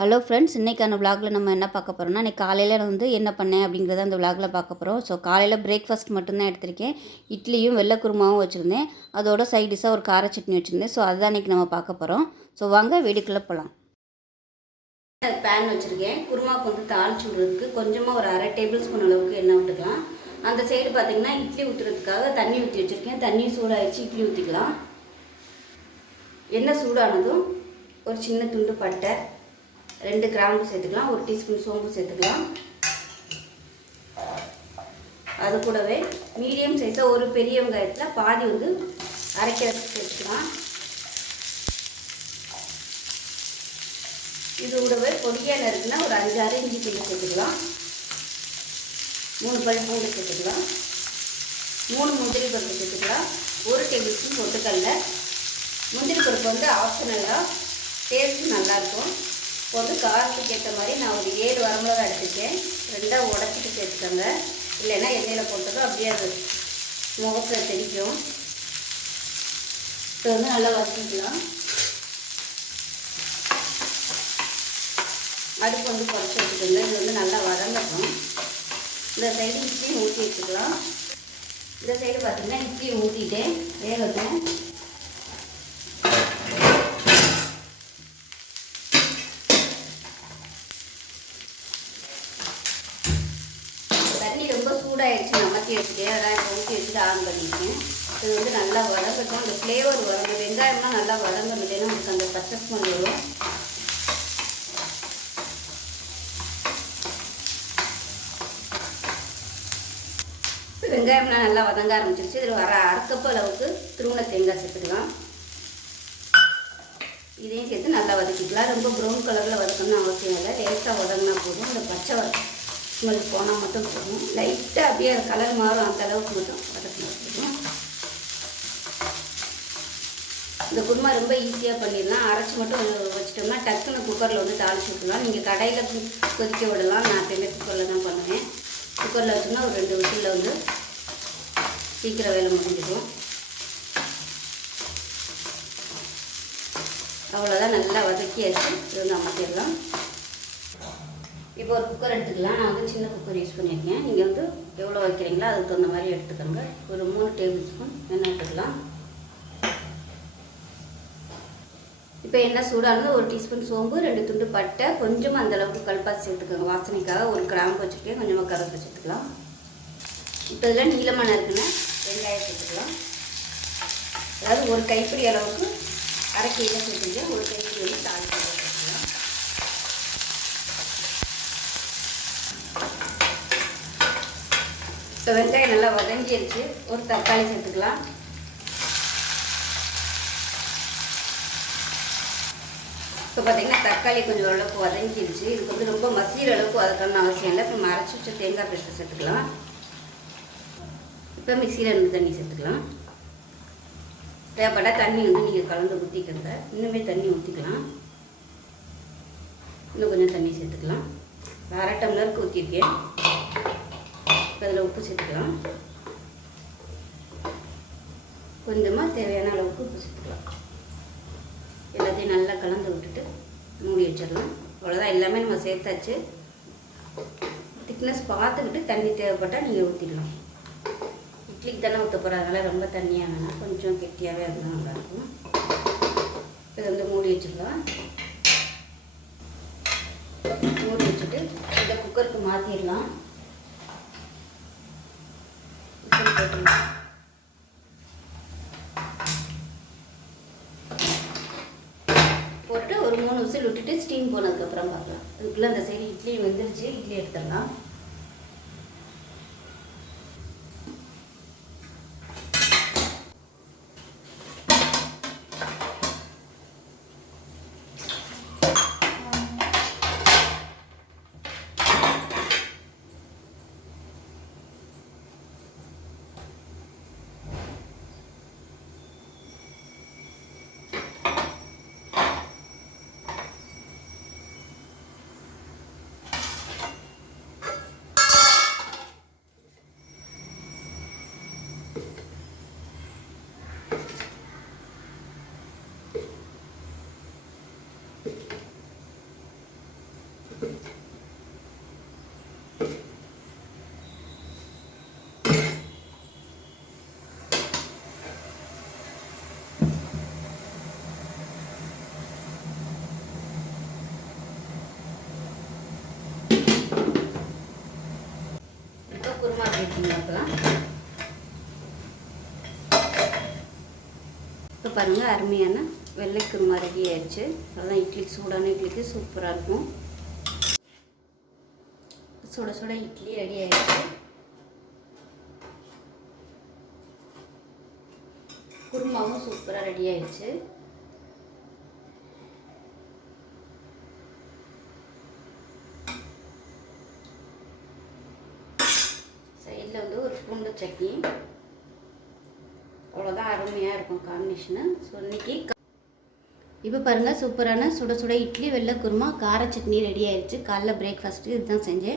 Hello friends, இன்றைக்கான விலாகில் நம்ம என்ன பார்க்க போகிறோம்னா, இன்றைக்கி காலையில் வந்து என்ன பண்ணேன் அப்படிங்கிறத அந்த விலாகில் பார்க்க போகிறோம். ஸோ காலையில் பிரேக்ஃபாஸ்ட் மட்டும்தான் எடுத்திருக்கேன். இட்லியும் வெள்ளை குருமாவும் வச்சுருந்தேன். அதோட சைட் டிஷ்ஷாக ஒரு கார சட்னி வச்சுருந்தேன். ஸோ அதுதான் இன்றைக்கி நம்ம பார்க்க போகிறோம். ஸோ வாங்க வீடியோக்குள்ளே போகலாம். பேன் வச்சுருக்கேன். குருமாவுக்கு வந்து தாளிச்சு விடுறதுக்கு கொஞ்சமாக ஒரு 1/2 டேபிள் ஸ்பூன் அளவுக்கு எண்ணெய் விட்டுக்கலாம். அந்த சைடு பார்த்திங்கன்னா இட்லி ஊற்றுறதுக்காக தண்ணி ஊற்றி வச்சுருக்கேன். தண்ணி சூடாகிடுச்சு, இட்லி ஊற்றிக்கலாம். எண்ணெய் சூடானதும் ஒரு சின்ன துண்டு பட்டை, 2 கிராம்பு சேர்த்துக்கலாம், 1 டீஸ்பூன் சோம்பு சேர்த்துக்கலாம். அது கூடவே மீடியம் சைஸாக ஒரு பெரிய வெங்காயத்தில் பாதி வந்து அரைக்கிறதுக்கு சேர்த்துக்கலாம். இது கூடவே பொடியாக நறுக்குன்னா ஒரு 5-6 இஞ்சி பூண்டு சேர்த்துக்கலாம். 3 பல் பூண்டு சேர்த்துக்கலாம். 3 முந்திரி பருப்பு சேர்த்துக்கலாம். 1 டேபிள் ஸ்பூன் பொட்டுக்கடலை. முந்திரி பருப்பு வந்து ஆப்ஷனலாக, டேஸ்ட்டு நல்லாயிருக்கும். இப்போ வந்து காரத்துக்கு ஏற்ற மாதிரி நான் ஒரு 7 வரமிளகா எடுத்துக்கேன். 2ஆக உடச்சிட்டு சேர்த்துக்கோங்க. இல்லைன்னா எண்ணெயில் போட்டதும் அப்படியே அது முகத்தில் தெரிக்கும். இப்போ வந்து நல்லா வதக்கிக்கலாம். அடுப்பு வந்து குறைச்சி வச்சுக்கோங்க. இது வந்து நல்லா வதங்கட்டும். இந்த சைடு இட்லியும் ஊற்றி வச்சுக்கலாம். இந்த சைடு பார்த்திங்கன்னா இட்லியும் ஊற்றிட்டேன், வேகட்டும். ரொம்ப சூடாகிடுச்சு, நமத்தி வச்சுட்டேன். அதான் இப்போ ஊற்றி வச்சுட்டு ஆன் பண்ணிட்டேன். இது வந்து நல்லா வதங்கட்டும். அந்த ஃப்ளேவர் வரும். வெங்காயம்லாம் நல்லா வதங்கணும், இல்லைன்னா உங்களுக்கு அந்த பச்சை ஸ்மெல் வரும். வெங்காயம்லாம் நல்லா வதங்க ஆரம்பிச்சிருச்சு. இதில் வர 1/2 கப் அளவுக்கு திருவண்ண தேங்காய் சேர்த்துக்கலாம். இதையும் சேர்த்து நல்லா வதக்கிக்கலாம். ரொம்ப ப்ரௌன் கலரில் வதக்கணும்னு அவசியம் இல்லை. லேசாக வதங்கினா போதும். இந்த பச்சை ஸ்மெல் போனால் மட்டும் போதும். லைட்டாக அப்படியே அது கலர் மாறும், அந்த அளவுக்கு மட்டும் வதக்கணும். இந்த குருமா ரொம்ப ஈஸியாக பண்ணிடலாம். அரைச்சி மட்டும் வச்சிட்டோம்னா டக்குன்னு குக்கரில் வந்து தாளிச்சு விட்டுலாம். நீங்கள் கடையில் கொதிக்க விடலாம். நான் எப்பயுமே குக்கரில் தான் பண்ணுவேன். குக்கரில் வச்சோம்னா ஒரு 2 விசிலில் வந்து சீக்கிரம் வேலை முடிஞ்சிடும். அவ்வளோதான், நல்லா வதக்கியாச்சு. இது வந்து அமர்த்திடலாம். இப்போ ஒரு குக்கர் எடுத்துக்கலாம். நான் வந்து சின்ன குக்கர் யூஸ் பண்ணியிருக்கேன். நீங்கள் வந்து எவ்வளோ வைக்கிறீங்களோ அதுக்கு தகுந்த மாதிரி எடுத்துக்கோங்க. ஒரு 3 டேபிள் ஸ்பூன் எண்ணெய் எடுத்துக்கலாம். இப்போ எண்ணெய் சூடானது 1 டீஸ்பூன் சோம்பு, 2 துண்டு பட்டை, கொஞ்சமாக அந்தளவுக்கு கல்பாசி சேர்த்துக்கோங்க. வாசனைக்காக 1 கிராம்பு வச்சுருக்கேன். கொஞ்சமாக கருவேப்பிலை சேர்த்துக்கலாம். இப்போ இதில் நீளமாக நறுக்குன வெங்காயம் சேர்த்துக்கலாம். அதாவது ஒரு கைப்பிடி அளவுக்கு அரைக்கீரை சேர்த்துக்கேன். ஒரு கைப்பிடி வந்து தாளிப்பு சேர்த்துக்கலாம். இப்போ வெங்காயம் நல்லா வதங்கிடுச்சு. ஒரு தக்காளி சேர்த்துக்கலாம். இப்போ பார்த்திங்கன்னா தக்காளி கொஞ்சம் அளவுக்கு வதங்கிடுச்சு. இதுக்கு வந்து ரொம்ப மசிகிற அளவுக்கு வதக்கணும்னு அவசியம் இல்லை. இப்போ அரைச்சி வச்ச தேங்காய் பேஸ்ட்டை சேர்த்துக்கலாம். இப்போ மிக்சியில் இருந்து தண்ணி சேர்த்துக்கலாம். தேவைப்பட்டால் தண்ணி வந்து நீங்கள் கலந்து ஊற்றிக்கங்க. இன்னுமே தண்ணி ஊற்றிக்கலாம். இன்னும் கொஞ்சம் தண்ணி சேர்த்துக்கலாம். 1/2 டம்ளருக்கு ஊற்றிருக்கேன். இப்போ அதில் உப்பு சேர்த்துக்கலாம். கொஞ்சமாக தேவையான அளவுக்கு உப்பு சேர்த்துக்கலாம். எல்லாத்தையும் நல்லா கலந்து விட்டுட்டு மூடி வச்சிடலாம். அவ்வளோதான், எல்லாமே நம்ம சேர்த்தாச்சு. திக்னஸ் பார்த்துக்கிட்டு தண்ணி தேவைப்பட்டால் நீங்கள் ஊற்றிடலாம். இட்லிக்கு தானே ஊற்ற போகிறதுனால ரொம்ப தண்ணியாக வேணாம், கொஞ்சம் கெட்டியாகவே இருந்தால் நல்லாயிருக்கும். இதை வந்து மூடி வச்சுக்கலாம். மூடி வச்சுட்டு இதை குக்கருக்கு மாற்றிடலாம். போட்டு ஒரு 3 விசில் விட்டுட்டு ஸ்டீம் போனதுக்கப்புறம் பார்க்கலாம். அதுக்குள்ளே அந்த சைடு இட்லி வெந்துருச்சு. இட்லி எடுத்துடலாம். குருமா பார்க்கலாம். இப்போ பாருங்கள், அருமையான வெள்ளை குருமா ரெடி ஆயிடுச்சு. அதெல்லாம் இட்லிக்கு, சூடான இட்லிக்கு சூப்பராக இருக்கும். சுட சுட இட்லி ரெடி ஆயிடுச்சு. குருமாவும் சூப்பராக ரெடி ஆயிடுச்சு. சைடில் வந்து ஒரு பூண்டு சட்னி, அவ்வளோதான். அருமையாக இருக்கும் காம்பினேஷனு. ஸோ இன்றைக்கி இப்போ பாருங்கள், சூப்பரான சுட சுட இட்லி, வெள்ளை குருமா, கார சட்னி ரெடி ஆயிடுச்சு. காலைல பிரேக்ஃபாஸ்ட்டு இதுதான் செஞ்சேன்.